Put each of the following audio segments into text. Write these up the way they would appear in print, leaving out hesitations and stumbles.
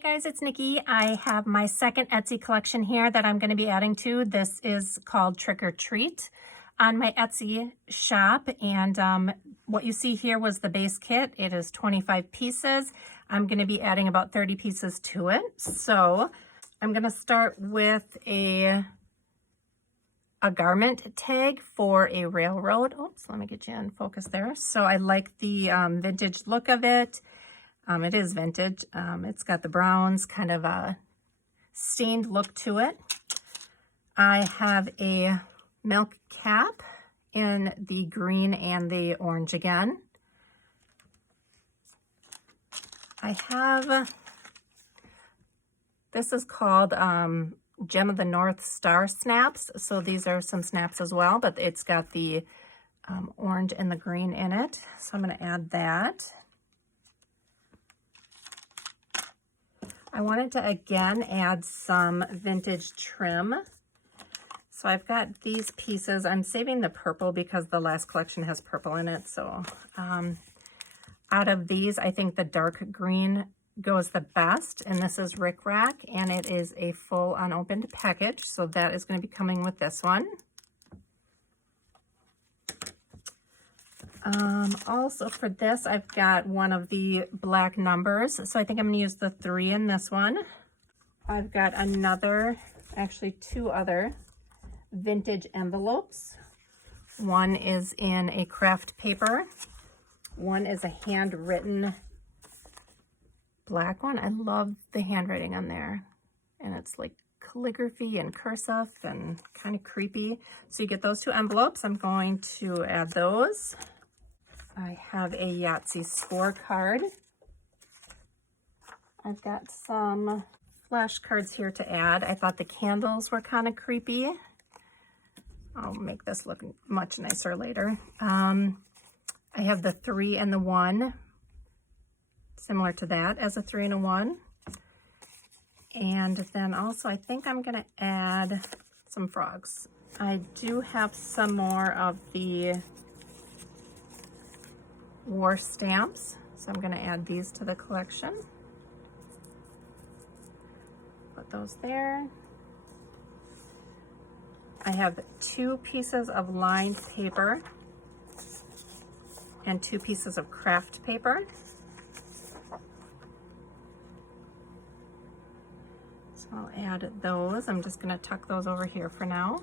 Hey guys, it's Nikki. I have my second Etsy collection here that I'm going to be adding to. This is called Trick or Treat on my Etsy shop. And what you see here was the base kit. It is 25 pieces. I'm going to be adding about 30 pieces to it. So I'm going to start with a garment tag for a railroad. Oops, let me get you in focus there. So I like the vintage look of it. It is vintage. It's got the browns, kind of a stained look to it. I have a milk cap in the green and the orange again. I have, this is called Gem of the North Star snaps. So these are some snaps as well, but it's got the orange and the green in it. So I'm going to add that. I wanted to again add some vintage trim. So I've got these pieces. I'm saving the purple because the last collection has purple in it. So out of these, I think the dark green goes the best. And this is Rick Rack, and it is a full unopened package. So that is going to be coming with this one. Also for this, I've got one of the black numbers. So I think I'm going to use the 3 in this one. I've got actually two other vintage envelopes. One is in a craft paper. One is a handwritten black one. I love the handwriting on there. And it's like calligraphy and cursive and kind of creepy. So you get those two envelopes. I'm going to add those. I have a Yahtzee scorecard. I've got some flashcards here to add. I thought the candles were kind of creepy. I'll make this look much nicer later. I have the 3 and the 1, similar to that as a 3 and a 1. And then also I think I'm going to add some frogs. I do have some more of the war stamps, so I'm going to add these to the collection. Put those there. I have 2 pieces of lined paper and 2 pieces of craft paper. So I'll add those. I'm just going to tuck those over here for now.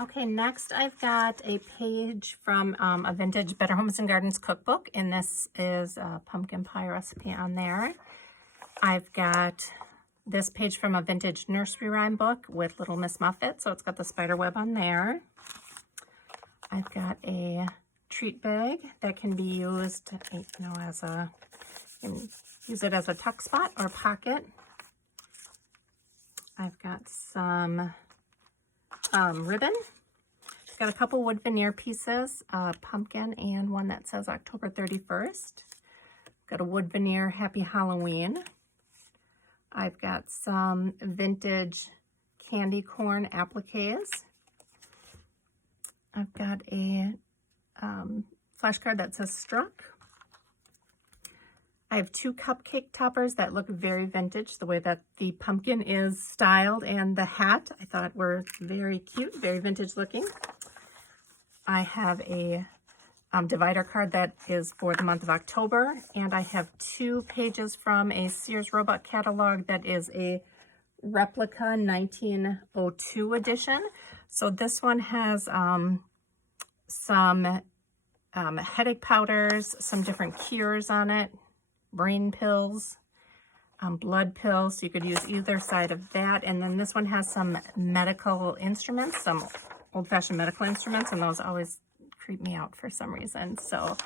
Okay, next I've got a page from a vintage Better Homes and Gardens cookbook, and this is a pumpkin pie recipe on there. I've got this page from a vintage nursery rhyme book with Little Miss Muffet, so it's got the spider web on there. I've got a treat bag that can be used, you know, you can use it as a tuck spot or pocket. I've got some ribbon. Got a couple wood veneer pieces, a pumpkin and one that says October 31st. Got a wood veneer Happy Halloween. I've got some vintage candy corn appliques. I've got a flashcard that says Struck. I have 2 cupcake toppers that look very vintage, the way that the pumpkin is styled and the hat I thought were very cute, very vintage looking. I have a divider card that is for the month of October, and I have 2 pages from a Sears Roebuck catalog that is a replica 1902 edition. So this one has some headache powders, some different cures on it, brain pills, blood pills, so you could use either side of that. And then this one has some medical instruments, some old-fashioned medical instruments, and those always creep me out for some reason. So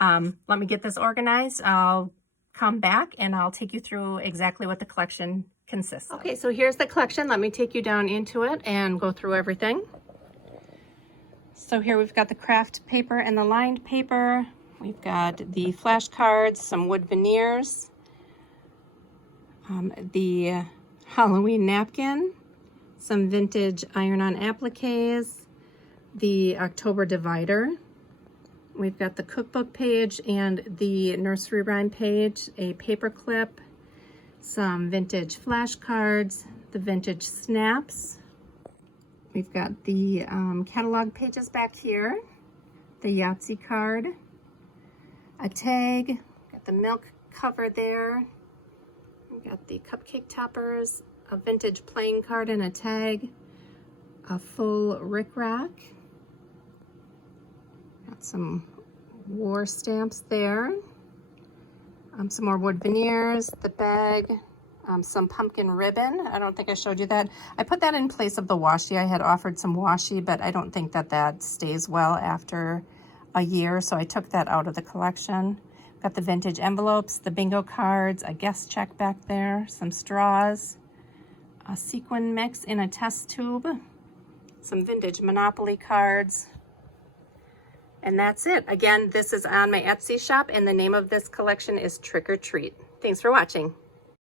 let me get this organized. I'll come back and I'll take you through exactly what the collection consists of. Okay, so here's the collection. Let me take you down into it and go through everything. So here we've got the craft paper and the lined paper. We've got the flashcards, some wood veneers, the Halloween napkin, some vintage iron-on appliques, the October divider, We've got the cookbook page and the nursery rhyme page, a paper clip, some vintage flashcards, the vintage snaps. We've got the catalog pages back here, the Yahtzee card, a tag, got the milk cover there. We've got the cupcake toppers, a vintage playing card and a tag, a full rickrack. Got some war stamps there. Some more wood veneers, the bag, some pumpkin ribbon. I don't think I showed you that. I put that in place of the washi. I had offered some washi, but I don't think that that stays well after a year, so I took that out of the collection. Got the vintage envelopes, the bingo cards, a guest check back there, some straws, a sequin mix in a test tube, some vintage Monopoly cards, and that's it. Again, this is on my Etsy shop, and the name of this collection is Trick or Treat. Thanks for watching.